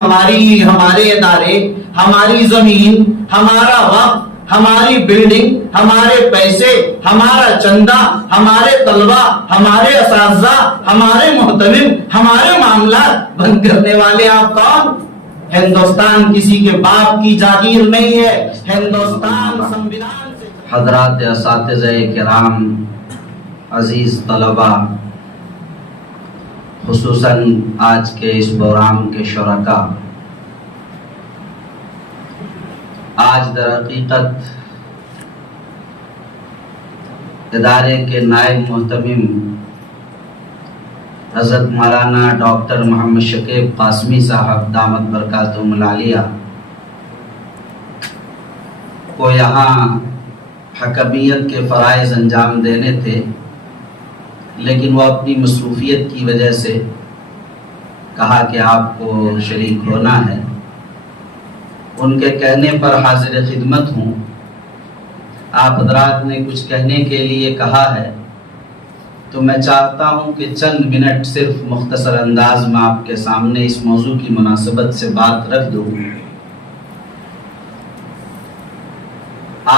ہمارے ادارے، ہماری زمین، ہمارا وقت، ہماری بلڈنگ، ہمارے پیسے، ہمارا چندہ، ہمارے طلبہ، ہمارے اساتذہ، ہمارے محتمم، ہمارے معاملات بند کرنے والے آپ کون؟ ہندوستان کسی کے باپ کی جاگیر نہیں ہے، ہندوستان سنویدھان سے۔ حضرات اساتذہ کرام، عزیز طلبہ، خصوصاً آج کے اس پروگرام کے شرکاء، آج در حقیقت ادارے کے نائب محتمم حضرت مولانا ڈاکٹر محمد شکیب قاسمی صاحب دامت برکاتہم العالیہ کو یہاں حکمیت کے فرائض انجام دینے تھے، لیکن وہ اپنی مصروفیت کی وجہ سے کہا کہ آپ کو شریک ہونا ہے۔ ان کے کہنے پر حاضر خدمت ہوں۔ آپ حضرات نے کچھ کہنے کے لیے کہا ہے تو میں چاہتا ہوں کہ چند منٹ صرف مختصر انداز میں آپ کے سامنے اس موضوع کی مناسبت سے بات رکھ دوں۔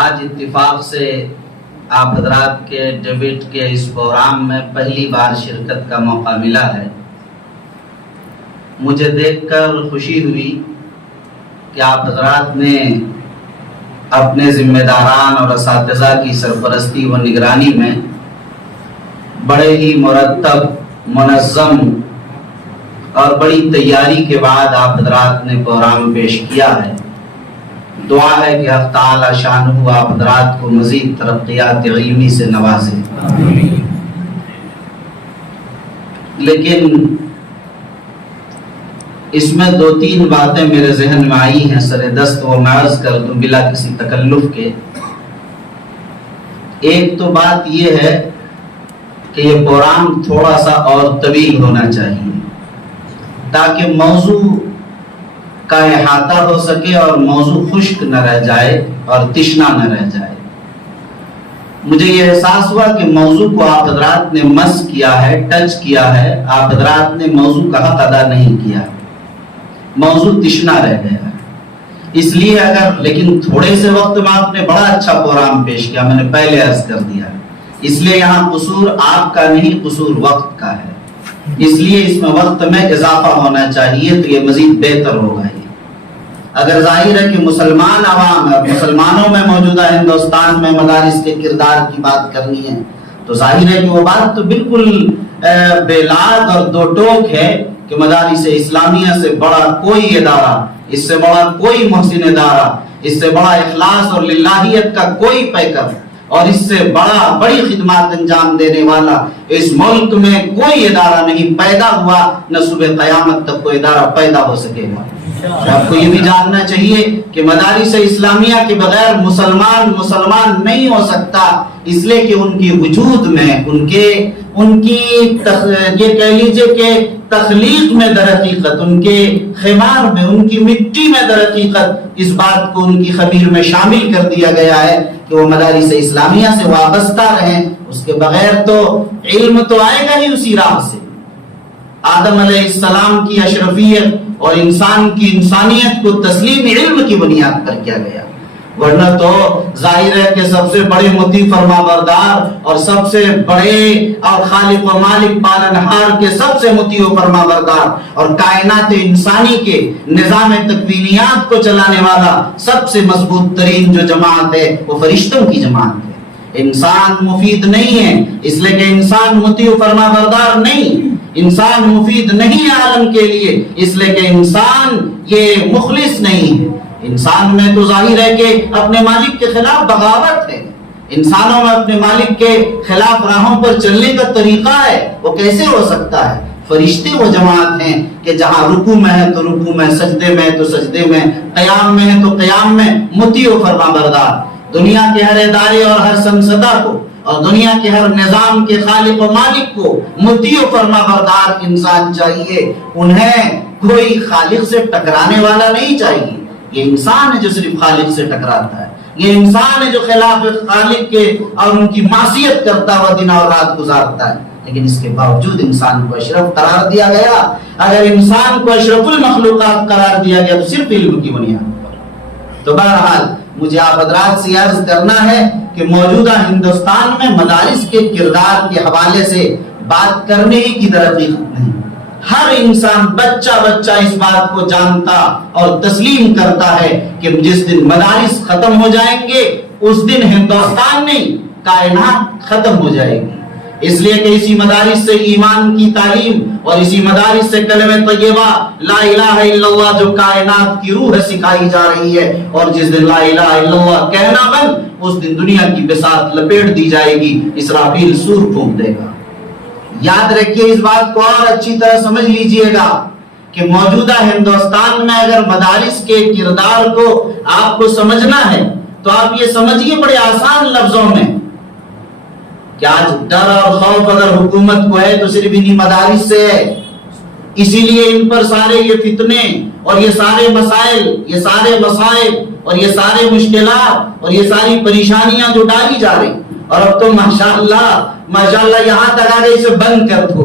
آج اتفاق سے آپ حضرات کے ڈیبٹ کے اس پروگرام میں پہلی بار شرکت کا موقع ملا ہے۔ مجھے دیکھ کر خوشی ہوئی کہ آپ حضرات نے اپنے ذمہ داران اور اساتذہ کی سرپرستی و نگرانی میں بڑے ہی مرتب، منظم اور بڑی تیاری کے بعد آپ حضرات نے پروگرام پیش کیا ہے۔ دعا ہے کہ حق تعالی شانہ آپ حضرات کو مزید ترقیات علمی سے نوازے۔ لیکن اس میں دو تین باتیں میرے ذہن میں آئی ہیں، سر دست وہ میں عرض کر دوں بلا کسی تکلف کے۔ ایک تو بات یہ ہے کہ یہ پروگرام تھوڑا سا اور طویل ہونا چاہیے تاکہ موضوع کا احاطہ ہو سکے اور موضوع خشک نہ رہ جائے اور تشنا نہ رہ جائے۔ مجھے یہ احساس ہوا کہ موضوع کو آپ حضرات نے مس کیا ہے، ٹچ کیا ہے، آپ حضرات نے موضوع کا حق ادا نہیں کیا، موضوع تشنا رہ گیا۔ اس لیے لیکن تھوڑے سے وقت میں آپ نے بڑا اچھا پروگرام پیش کیا، میں نے پہلے عرض کر دیا۔ اس لیے یہاں قصور آپ کا نہیں، قصور وقت کا ہے۔ اس لیے اس میں وقت میں اضافہ ہونا چاہیے تو یہ مزید بہتر ہوگا۔ اگر ظاہر ہے کہ مسلمان عوام ہے، مسلمانوں میں موجودہ ہندوستان میں مدارس کے کردار کی بات کرنی ہے تو ظاہر ہے کہ وہ بات تو بالکل بے لاگ اور دو ٹوک ہے کہ مدارس اسلامیہ سے بڑا کوئی ادارہ، اس سے بڑا کوئی محسن ادارہ، اس سے بڑا اخلاص اور للہیت کا کوئی پیکر اور اس سے بڑی خدمات انجام دینے والا اس ملک میں کوئی ادارہ نہیں پیدا ہوا، نہ صبح قیامت تک کوئی ادارہ پیدا ہو سکے گا۔ آپ کو یہ بھی جاننا چاہیے کہ مدارس اسلامیہ کے بغیر مسلمان نہیں ہو سکتا، اس لیے کہ ان کی وجود میں ان کی یہ کہہ لیجئے کہ تخلیق میں در حقیقت، ان کے خمار میں، ان کی مٹی میں در حقیقت اس بات کو ان کی خمیر میں شامل کر دیا گیا ہے کہ وہ مدارس اسلامیہ سے وابستہ رہیں۔ اس کے بغیر تو علم تو آئے گا ہی اسی راہ سے۔ آدم علیہ السلام کی اشرفیت اور انسان کی انسانیت کو تسلیم علم کی بنیاد پر کیا گیا، ورنہ تو ظاہر ہے کہ سب سے بڑے مطیع فرما بردار اور سب سے بڑے اور خالق و مالک پالنہار کے سب سے مطیع و فرما بردار اور کائنات انسانی کے نظام تکوینیات کو چلانے والا سب سے مضبوط ترین جو جماعت ہے وہ فرشتوں کی جماعت ہے۔ انسان مفید نہیں ہے اس لیے کہ انسان مطیع و فرما بردار نہیں، انسان مفید نہیں عالم کے لیے اس لیے کہ انسان یہ مخلص نہیں ہے۔ انسان میں تو ظاہر ہے کہ اپنے مالک کے خلاف بغاوت ہے، انسانوں میں اپنے مالک کے خلاف راہوں پر چلنے کا طریقہ ہے، وہ کیسے ہو سکتا ہے؟ فرشتے وہ جماعت ہیں کہ جہاں رکوع میں ہے تو رکوع میں، سجدے میں ہے تو سجدے میں، قیام میں ہے تو قیام میں مطیع و فرما بردار۔ دنیا کے ہر ادارے اور ہر سنسدہ کو اور دنیا کے ہر نظام کے خالق و مالک کو مطیع و فرما بردار انسان چاہیے، انہیں کوئی خالق سے ٹکرانے والا نہیں چاہیے۔ یہ انسان ہے جو صرف خالق سے ٹکراتا ہے، یہ انسان ہے جو خلاف خالق کے اور ان کی معصیت کرتا ہوا دن اور رات گزارتا ہے۔ لیکن اس کے باوجود انسان کو اشرف قرار دیا گیا. اگر انسان کو اشرف المخلوقات قرار دیا گیا تو صرف علم کی بنیاد پر. تو بہرحال مجھے آپ حضرات سے عرض کرنا ہے کہ موجودہ ہندوستان میں مدارس کے کردار کے حوالے سے بات کرنے ہی کی ترقی نہیں. ہر انسان بچہ اس بات کو جانتا اور تسلیم کرتا ہے کہ جس دن مدارس ختم ہو جائیں گے اس دن ہندوستان نہیں کائنات ختم ہو جائے گی. اس لیے کہ اسی مدارس سے ایمان کی تعلیم اور اسی مدارس سے کلمہ طیبہ لا الہ الا اللہ جو کائنات کی روح سکھائی جا رہی ہے. اور جس دن لا الہ الا اللہ کہنا بند اس دن دنیا کی بساط لپیٹ دی جائے گی. اسرافیل سور پھونک دے گا. یاد رکھیے اس بات کو اور اچھی طرح سمجھ لیجئے گا کہ موجودہ ہندوستان میں اگر مدارس کے کردار کو آپ کو سمجھنا ہے تو آپ یہ سمجھیے بڑے آسان لفظوں میں کہ آج ڈر اور خوف اگر حکومت کو ہے تو صرف انہی مدارس سے ہے. اسی لیے ان پر سارے یہ فتنے اور یہ سارے مسائل، یہ سارے مصائب اور یہ سارے مشکلات اور یہ ساری پریشانیاں جو ڈالی جا رہی. اور اب تو ماشاءاللہ یہاں تک آگے اسے بند کر دو.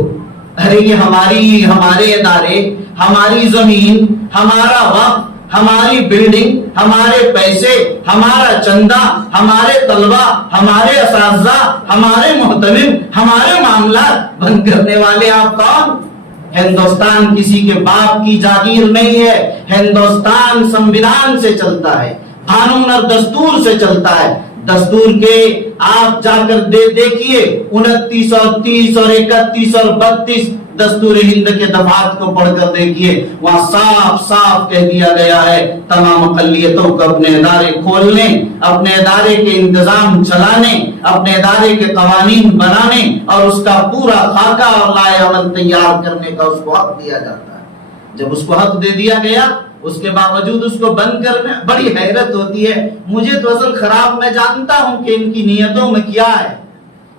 ارے یہ ہمارے ادارے، ہماری زمین، ہمارا وقت، ہماری بلڈنگ، ہمارے پیسے، ہمارا چندہ، ہمارے طلبہ، ہمارے اساتذہ، ہمارے محتمم، ہمارے معاملات بند کرنے والے آپ کون؟ ہندوستان کسی کے باپ کی جاگیر نہیں ہے. ہندوستان سنویدھان سے چلتا ہے، قانون اور دستور سے چلتا ہے. دستور کے آپ جا کر دیکھیے 29 اور 30 اور 31 اور 32 دستور ہند کے دفعات کو پڑھ کر دیکھیے. وہاں صاف صاف کہہ دیا گیا ہے تمام اقلیتوں کو اپنے ادارے کھولنے، اپنے ادارے کے انتظام چلانے، اپنے ادارے کے قوانین بنانے اور اس کا پورا خاکہ اور لائحہ عمل تیار کرنے کا اس کو حق دیا جاتا ہے. جب اس کو حق دے دیا گیا اس کے باوجود اس کو بند کرنے بڑی حیرت ہوتی ہے. مجھے تو اصل خراب، میں جانتا ہوں کہ ان کی نیتوں میں کیا ہے،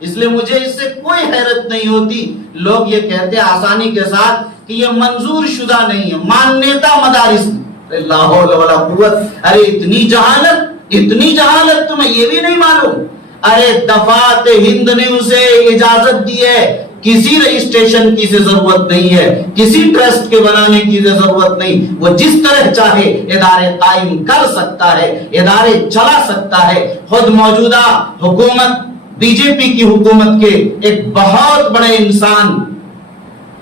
اس لیے مجھے اس سے کوئی حیرت نہیں ہوتی. لوگ یہ کہتے ہیں آسانی کے ساتھ کہ یہ منظور شدہ نہیں ہے، مانیتا مدارس. لا حول ولا قوت. ارے اتنی جہالت تمہیں یہ بھی نہیں معلوم؟ ارے دفعات ہند نے اسے اجازت دی ہے، کسی رجسٹریشن کی سے ضرورت نہیں ہے، کسی ٹرسٹ کے بنانے کی سے ضرورت نہیں. وہ جس طرح چاہے ادارے قائم کر سکتا ہے، ادارے چلا سکتا ہے. خود موجودہ حکومت بی جے پی کی حکومت کے ایک بہت بڑے انسان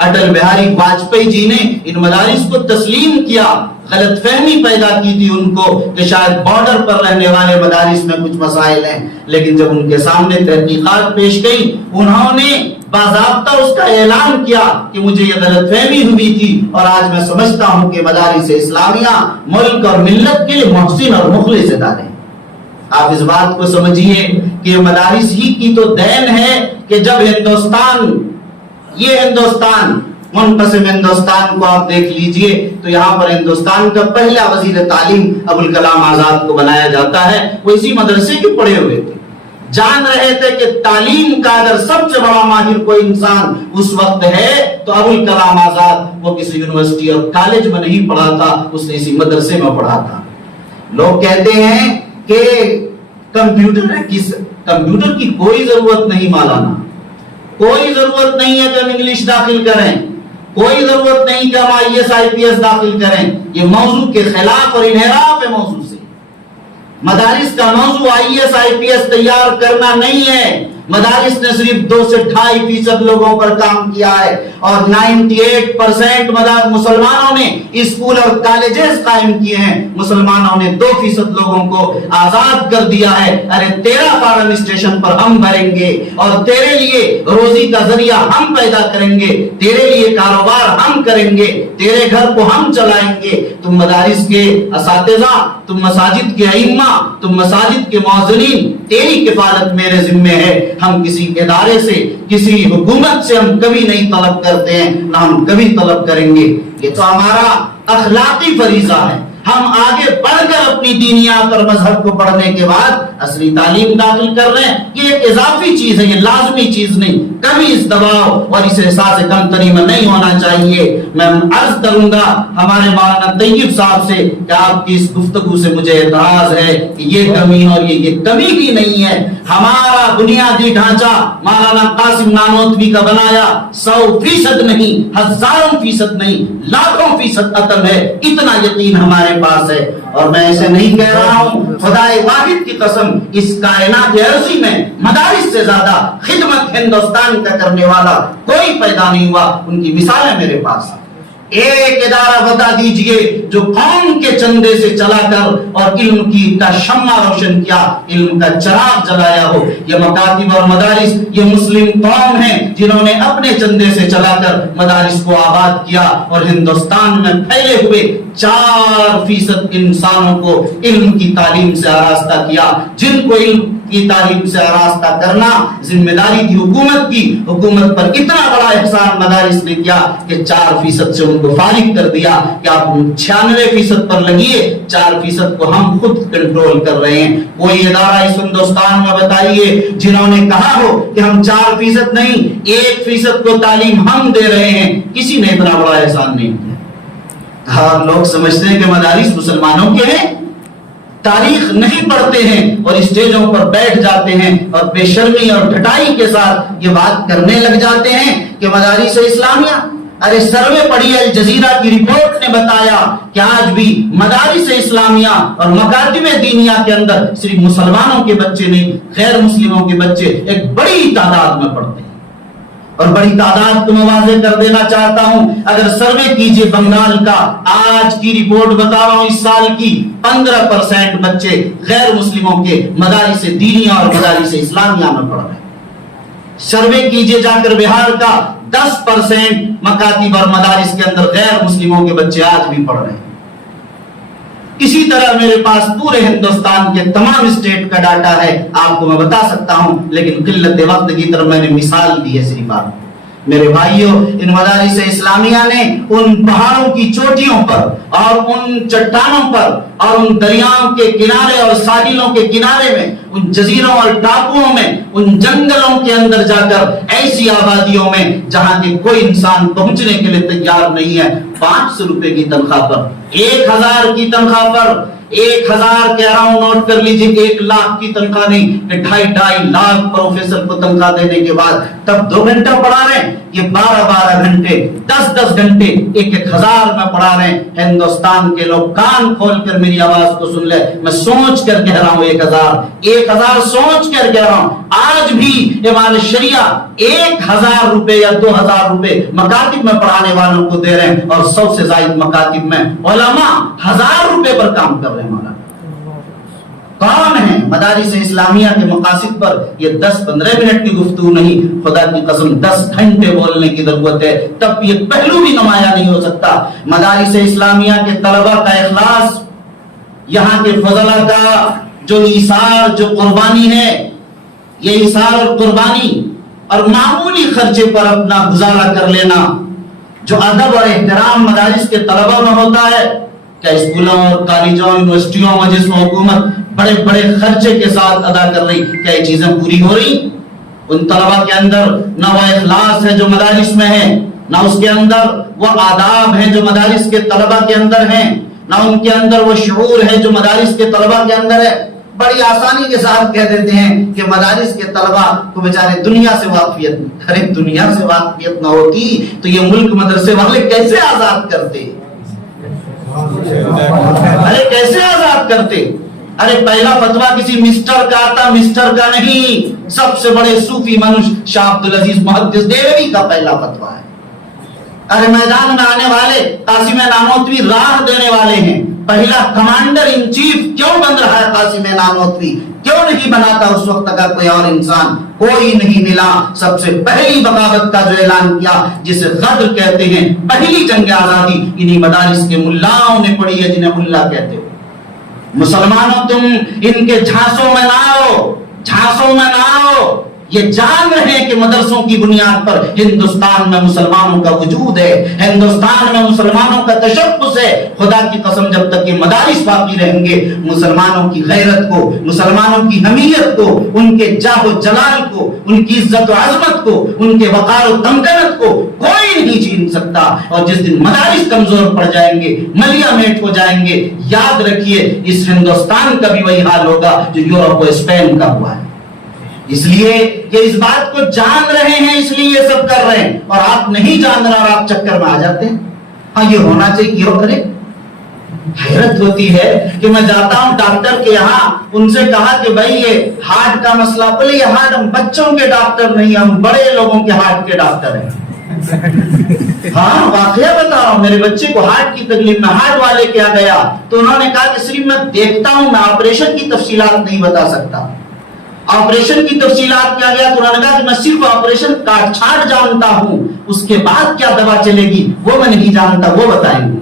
اٹل بہاری واجپئی جی نے ان مدارس کو تسلیم کیا. غلط فہمی پیدا کی تھی ان کو کہ شاید بارڈر پر رہنے والے مدارس میں کچھ مسائل ہیں، لیکن جب ان کے سامنے تحقیقات پیش گئی انہوں نے باضابطہ اس کا اعلان کیا کہ مجھے یہ غلط فہمی ہوئی تھی اور آج میں سمجھتا ہوں کہ مدارس اسلامیہ ملک اور ملت کے لیے محسن اور مخلص ادارے. آپ اس بات کو سمجھیے کہ مدارس ہی کی تو دین ہے کہ جب ہندوستان منقسم ہندوستان کو آپ دیکھ لیجئے تو یہاں پر ہندوستان کا پہلا وزیر تعلیم ابوالکلام آزاد کو بنایا جاتا ہے. وہ اسی مدرسے کے پڑھے ہوئے تھے، جان رہے تھے کہ تعلیم کا اگر سب سے بڑا ماہر کوئی انسان اس وقت ہے تو ابوالکلام آزاد. وہ کسی یونیورسٹی اور کالج میں نہیں پڑھا تھا، اس نے اسی مدرسے میں پڑھا تھا. لوگ کہتے ہیں کہ کمپیوٹر کی کوئی ضرورت نہیں مولانا، کوئی ضرورت نہیں ہے کہ ہم انگلش داخل کریں، کوئی ضرورت نہیں کہ ہم IAS IPS داخل کریں. یہ موضوع کے خلاف اور انحراف ہے موضوع سے. مدارس کا موضوع IAS IPS تیار کرنا نہیں ہے. مدارس نے صرف 2 سے 2.5% لوگوں پر کام کیا ہے اور 98% مسلمانوں نے اسکول اور کالجز قائم کیے ہیں. مسلمانوں نے 2% لوگوں کو آزاد کر دیا ہے. ارے تیرا فارم اسٹیشن پر ہم بھریں گے اور تیرے لیے روزی کا ذریعہ ہم پیدا کریں گے، تیرے لیے کاروبار ہم کریں گے، تیرے گھر کو ہم چلائیں گے. تم مدارس کے اساتذہ، تم مساجد کے ائمہ، تم مساجد کے مؤذنین، تیری کفالت میرے ذمہ ہے. ہم کسی ادارے سے، کسی حکومت سے ہم کبھی نہیں طلب کرتے ہیں، نہ ہم کبھی طلب کریں گے. یہ تو ہمارا اخلاقی فریضہ ہے، ہم آگے بڑھ کر اپنی دینیات اور مذہب کو پڑھنے کے بعد عصری تعلیم داخل کر رہے ہیں. یہ ایک اضافی چیز ہے, یہ لازمی چیز نہیں. کبھی اس دباؤ اور اس احساس کمتری میں نہیں ہونا چاہیے. میں عرض کروں گا ہمارے مولانا طیب صاحب سے کہ آپ کی اس گفتگو سے مجھے اعتراض ہے کہ یہ کمی اور یہ کمی ہی نہیں ہے. ہمارا بنیادی ڈھانچہ مولانا قاسم نانوتوی کا بنایا 100% نہیں, 1000% نہیں, لاکھوں فیصد عطب ہے. اتنا یقین ہمارے پاس ہے. اور میں ایسے نہیں کہہ رہا ہوں, خدائے واحد کی قسم, اس کائنات عرضی میں مدارس سے زیادہ خدمت ہندوستان کا کرنے والا کوئی پیدا نہیں ہوا. ان کی مثالیں میرے پاس ہیں. ایک ادارہ بتا دیجئے جو قوم کے چندے سے چلا کر اور علم کی کا شمع روشن کیا, علم کا چراغ جلایا ہو. یہ مکاتب اور مدارس یہ مسلم قوم ہیں جنہوں نے اپنے چندے سے چلا کر مدارس کو آباد کیا اور ہندوستان میں پھیلے ہوئے 4% انسانوں کو علم کی تعلیم سے آراستہ کیا. جن کو علم کی تعلیم سے آراستہ کرنا ذمہ داری تھی حکومت کی, حکومت پر اتنا بڑا احسان مدارس نے کیا کہ 4% سے ان کو فارغ کر دیا کہ آپ 96% پر لگیے, 4% کو ہم خود کنٹرول کر رہے ہیں. کوئی ادارہ اس ہندوستان میں بتائیے جنہوں نے کہا ہو کہ ہم 4% نہیں 1% کو تعلیم ہم دے رہے ہیں. کسی نے اتنا بڑا احسان نہیں کیا. ہاں, لوگ سمجھتے ہیں کہ مدارس مسلمانوں کے ہیں, تاریخ نہیں پڑھتے ہیں اور اسٹیجوں پر بیٹھ جاتے ہیں اور بے شرمی اور ڈھٹائی کے ساتھ یہ بات کرنے لگ جاتے ہیں کہ مدارس اسلامیہ. ارے سروے پڑھی الجزیرہ کی رپورٹ نے بتایا کہ آج بھی مدارس اسلامیہ اور مکاتب دینیہ کے اندر صرف مسلمانوں کے بچے نہیں, غیر مسلموں کے بچے ایک بڑی تعداد میں پڑھتے ہیں. اور بڑی تعداد کو میں واضح کر دینا چاہتا ہوں, اگر سروے کیجئے بنگال کا, آج کی رپورٹ بتا رہا ہوں اس سال کی, 15% بچے غیر مسلموں کے مدارس دینیہ اور مدارس اسلامیہ میں پڑھ رہے ہیں. سروے کیجئے جا کر بہار کا, 10% مکاتب اور مدارس کے اندر غیر مسلموں کے بچے آج بھی پڑھ رہے ہیں. اسی طرح میرے پاس پورے ہندوستان کے تمام اسٹیٹ کا ڈاٹا ہے, آپ کو میں بتا سکتا ہوں, لیکن قلت وقت کی طرف میں نے مثال دی ہے صرف آپ. میرے بھائیوں, ان مدارس اسلامیہ نے ان پہاڑوں کی چوٹیوں پر اور ان چٹانوں پر اور ان دریاؤں کے کنارے اور ساحلوں کے کنارے میں, ان جزیروں اور ٹاپوؤں میں, ان جنگلوں کے اندر جا کر ایسی آبادیوں میں جہاں کے کوئی انسان پہنچنے کے لیے تیار نہیں ہے, 500 روپے کی تنخواہ پر, 1000 کی تنخواہ پر, 1000 کہہ رہا ہوں, نوٹ کر لیجیے, 1 لاکھ کی تنخواہ نہیں, 2.5 لاکھ پروفیسر کو تنخواہ دینے کے بعد تب 2 گھنٹہ پڑھا رہے ہیں. یہ 12 گھنٹے 10 گھنٹے 1,000 میں پڑھا رہے ہیں. ہندوستان کے لوگ کان کھول کر میری آواز کو سن لے, میں سوچ کر کہہ رہا ہوں, 1000 سوچ کر کہہ رہا ہوں. آج بھی امام شریعہ 1000 روپے یا 2000 روپے مکاتب میں پڑھانے والوں کو دے رہے ہیں, اور 100 سے زائد مکاتب میں علماء 1000 روپے پر کام کر رہے ہیں. مولانا کون ہے؟ مدارس اسلامیہ کے مقاصد پر یہ 10-15 منٹ کی گفتگو نہیں, خدا کی قسم 10 گھنٹے بولنے کی ضرورت ہے, تب یہ پہلو بھی نمایاں نہیں ہو سکتا. مدارس اسلامیہ کے طلبہ کا اخلاص, یہاں کے فضلہ کا جو ایثار, جو قربانی ہے, یہ ایثار اور قربانی اور معمولی خرچے پر اپنا گزارا کر لینا, جو ادب اور احترام مدارس کے طلبہ میں ہوتا ہے. کیا اسکولوں اور کالجوں یونیورسٹیوں میں جس میں حکومت بڑے بڑے خرچے کے ساتھ ادا کر رہی, کیا یہ چیزیں پوری ہو رہی؟ ان طلبہ کے اندر نہ وہ اخلاص ہے جو مدارس میں ہے, نہ اس کے اندر وہ آداب ہیں جو مدارس کے طلبہ کے اندر ہیں, نہ ان کے اندر وہ شعور ہے جو مدارس کے طلبہ کے اندر ہے. بڑی آسانی کے ساتھ کہہ دیتے ہیں کہ مدارس کے طلبہ کو بیچارے دنیا سے واقفیت, ارے دنیا سے واقفیت نہ ہوتی تو یہ ملک مدرسے والے کیسے آزاد کرتے؟ ارے کیسے آزاد کرتے؟ ارے پہلا فتویٰ کسی مسٹر کا آتا, مسٹر کا نہیں, سب سے بڑے صوفی منش شاہ عبدالعزیز محدث دہلوی کا پہلا فتویٰ ہے. ارے میدان میں آنے والے قاسم نانوتوی راہ دینے والے ہیں. پہلا کمانڈر ان چیف کیوں بن رہا ہے قاسم نانوتوی؟ کیوں نہیں بناتا اس وقت اگر کوئی اور انسان؟ کوئی نہیں ملا. سب سے پہلی بغاوت کا جو اعلان کیا, جسے غدر کہتے ہیں, پہلی جنگ آزادی انہی مدارس کے ملاؤں نے پڑھی ہے جنہیں ملا کہتے ہو. مسلمانوں تم ان کے جھانسوں میں نہ آؤ, جھانسوں میں نہ آؤ. یہ جان رہے ہیں کہ مدرسوں کی بنیاد پر ہندوستان میں مسلمانوں کا وجود ہے، ہندوستان میں مسلمانوں کا تشخص ہے۔ خدا کی قسم جب تک یہ مدارس باقی رہیں گے، مسلمانوں کی غیرت کو، مسلمانوں کی حمیت کو، ان کے جاہ و جلال کو، ان کی عزت و عظمت کو، ان کے وقار و تمکنت کو کوئی نہیں چھین سکتا۔ اور جس دن مدارس کمزور پڑ جائیں گے، ملیا میٹ ہو جائیں گے، یاد رکھیے اس ہندوستان کا بھی وہی حال ہوگا جو یورپ و اسپین کا ہوا ہے۔ اس لیے کہ اس بات کو جان رہے ہیں، اس لیے یہ سب کر رہے ہیں، اور آپ نہیں جان رہے اور آپ چکر میں آ جاتے ہیں۔ ہاں یہ ہونا چاہیے، یہ کرے۔ حیرت ہوتی ہے کہ میں جاتا ہوں ڈاکٹر کے یہاں، ان سے کہا کہ بھائی یہ ہارٹ کا مسئلہ، بولے یہ ہارٹ ہم بچوں کے ڈاکٹر نہیں، ہم بڑے لوگوں کے ہارٹ کے ڈاکٹر ہیں۔ ہاں واقعہ بتا رہا ہوں، میرے بچے کو ہارٹ کی تکلیف میں ہارٹ والے کیا گیا تو انہوں نے کہا کہ صرف میں دیکھتا ہوں، میں آپریشن کی تفصیلات نہیں بتا سکتا۔ آپریشن کی تفصیلات کیا گیا تو انہوں نے کہا کہ میں صرف آپریشن کاٹ چھانٹ جانتا ہوں، اس کے بعد کیا دوا چلے گی وہ میں نہیں جانتا، وہ بتائیں گے۔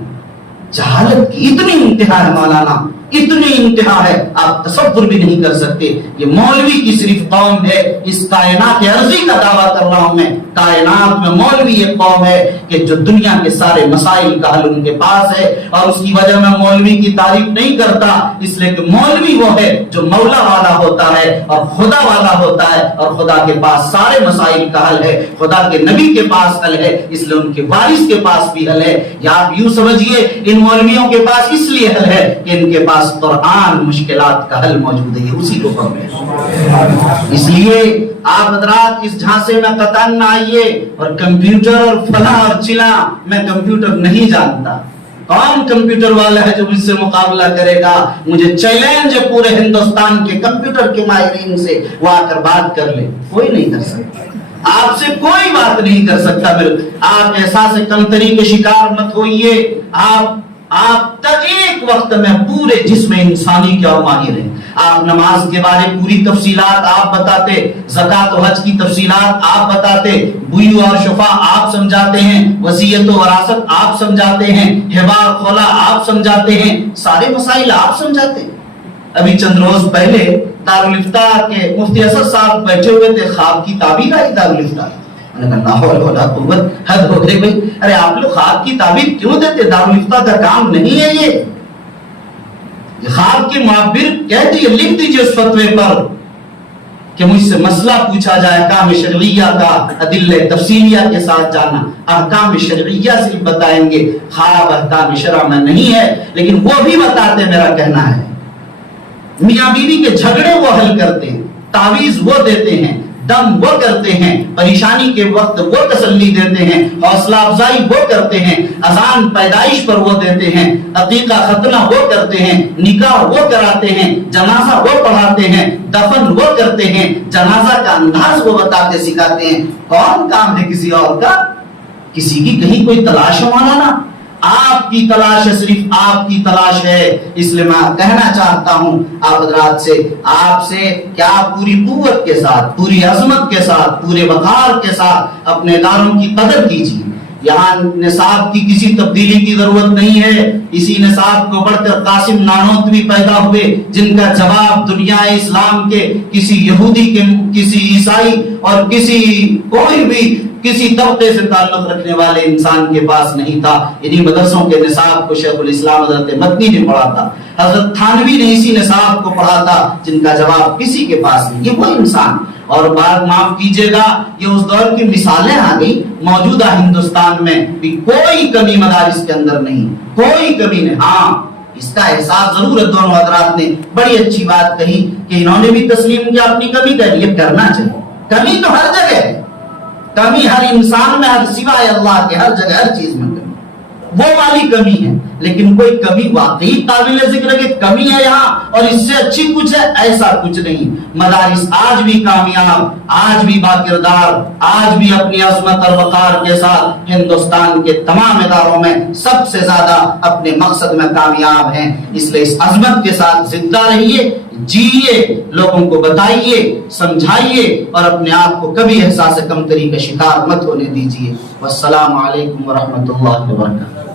جہالت کی اتنی انتہا ہے مولانا، اتنی انتہا ہے آپ تصور بھی نہیں کر سکتے۔ یہ مولوی کی صرف قوم ہے، اس کائنات عرضی کا دعویٰ کر رہا ہوں میں، کائنات میں مولوی یہ قوم ہے کہ جو دنیا کے سارے مسائل کا حل ان کے پاس ہے، اور اس کی وجہ میں مولوی کی تعریف نہیں کرتا، اس لیے کہ مولوی وہ ہے جو مولا والا ہوتا ہے اور خدا والا ہوتا ہے، اور خدا کے پاس سارے مسائل کا حل ہے، خدا کے نبی کے پاس حل ہے، اس لیے ان کے وارث کے پاس بھی حل ہے۔ یا آپ یوں سمجھیے ان مولویوں کے پاس اس لیے حل ہے کہ ان کے پاس قرآن مشکلات کا حل موجود ہے، اسی کو پڑھ رہے ہیں۔ اس لیے آپ حضرات اس جھانسے میں قطعاً نہ آئیے اور کمپیوٹر اور فلاں اور چلا، میں کمپیوٹر نہیں جانتا، کون کمپیوٹر والا ہے جو مجھ سے مقابلہ کرے گا؟ مجھے چیلنج ہے پورے ہندوستان کے کمپیوٹر کے ماہرین سے، وہ آ کر بات کر لے، کوئی نہیں کر سکتا، آپ سے کوئی بات نہیں کر سکتا۔ آپ احساس کمتری کے شکار مت ہوئیے، آپ تک ایک وقت میں پورے جسم انسانی کے اور ماہر ہیں۔ آپ نماز کے بارے پوری تفصیلات آپ بتاتے، زکوٰۃ و حج کی تفصیلات آپ بتاتے، بیع اور شفا آپ سمجھاتے ہیں، وصیت و وراثت آپ سمجھاتے ہیں، ہبہ اور خلا آپ سمجھاتے ہیں، سارے مسائل آپ سمجھاتے ہیں۔ ابھی چند روز پہلے دارالفتاء کے مفتی اسد صاحب بیٹھے ہوئے تھے، خواب کی تعبیر آئی دارالفتاء، حد ہو گئی بھائی، ارے آپ لوگ خواب کی تعبیر کیوں دیتے؟ دارالفتاء کا کام نہیں ہے یہ خواب کی معبر کہہ دیجیے، لکھ دیجیے اس فتوے پر کہ مجھ سے مسئلہ پوچھا جائے، احکام شرعیہ کا ادلہ تفصیلیہ کے ساتھ جانا، احکام شرعیہ صرف بتائیں گے، خواب احکام شرع میں نہیں ہے، لیکن وہ بھی بتاتے، میرا کہنا ہے میاں بیوی کے جھگڑے وہ حل کرتے ہیں، تعویذ وہ دیتے ہیں، دم وہ کرتے ہیں، پریشانی کے وقت وہ تسلی دیتے ہیں، حوصلہ افزائی وہ کرتے ہیں، اذان پیدائش پر وہ دیتے ہیں، عقیقہ ختنہ وہ کرتے ہیں، نکاح وہ کراتے ہیں، جنازہ وہ پڑھاتے ہیں، دفن وہ کرتے ہیں، جنازہ کا انداز وہ بتاتے سکھاتے ہیں۔ کون کام ہے کسی اور کا؟ کسی کی کہیں کوئی تلاش ہونا نا، آپ کی تلاش ہے، صرف آپ کی تلاش ہے۔ اس لیے میں کہنا چاہتا ہوں آپ حضرات سے، آپ سے کیا پوری قوت کے ساتھ، پوری عظمت کے ساتھ، پورے وقار کے ساتھ اپنے اداروں کی قدر کیجیے۔ یہاں نصاب کی کسی تبدیلی کی ضرورت نہیں ہے، اسی نصاب کو بڑھ کر قاسم نانوتوی پیدا ہوئے جن کا جواب دنیا اسلام کے کسی یہودی کے، کسی عیسائی اور کوئی بھی کسی طبقے سے تعلق رکھنے والے انسان کے پاس نہیں تھا۔ انہی مدرسوں کے نصاب کو شیخ الاسلام حضرت مدنی نے پڑھا تھا، حضرت تھانوی نے اسی نصاب کو پڑھا تھا جن کا جواب کسی کے پاس نہیں۔ یہ وہ انسان، اور بات معاف کیجیے گا، یہ اس دور کی مثالیں آ گئی، موجودہ ہندوستان میں بھی کوئی کمی مدارس کے اندر نہیں، کوئی کمی نہیں۔ ہاں اس کا احساس ضرور ہے، دونوں حضرات نے بڑی اچھی بات کہی کہ انہوں نے بھی تسلیم کیا اپنی کمی کا، یہ کرنا چاہیے۔ کمی تو ہر جگہ ہے، کمی ہر انسان میں، ہر سوائے اللہ کے ہر جگہ ہر چیز میں کمی، وہ والی کمی ہے، لیکن کوئی کمی واقعی قابل ذکر ہے کہ کمی ہے یہاں اور اس سے اچھی کچھ ہے، ایسا کچھ نہیں۔ مدارس آج بھی کامیاب، آج بھی باکردار، آج بھی اپنی عظمت اور وقار کے ساتھ ہندوستان کے تمام اداروں میں سب سے زیادہ اپنے مقصد میں کامیاب ہیں۔ اس لیے اس عظمت کے ساتھ زندہ رہیے، جیئے، لوگوں کو بتائیے، سمجھائیے، اور اپنے آپ کو کبھی احساس کمتری کا شکار مت ہونے دیجیے۔ والسلام علیکم ورحمۃ اللہ وبرکاتہ۔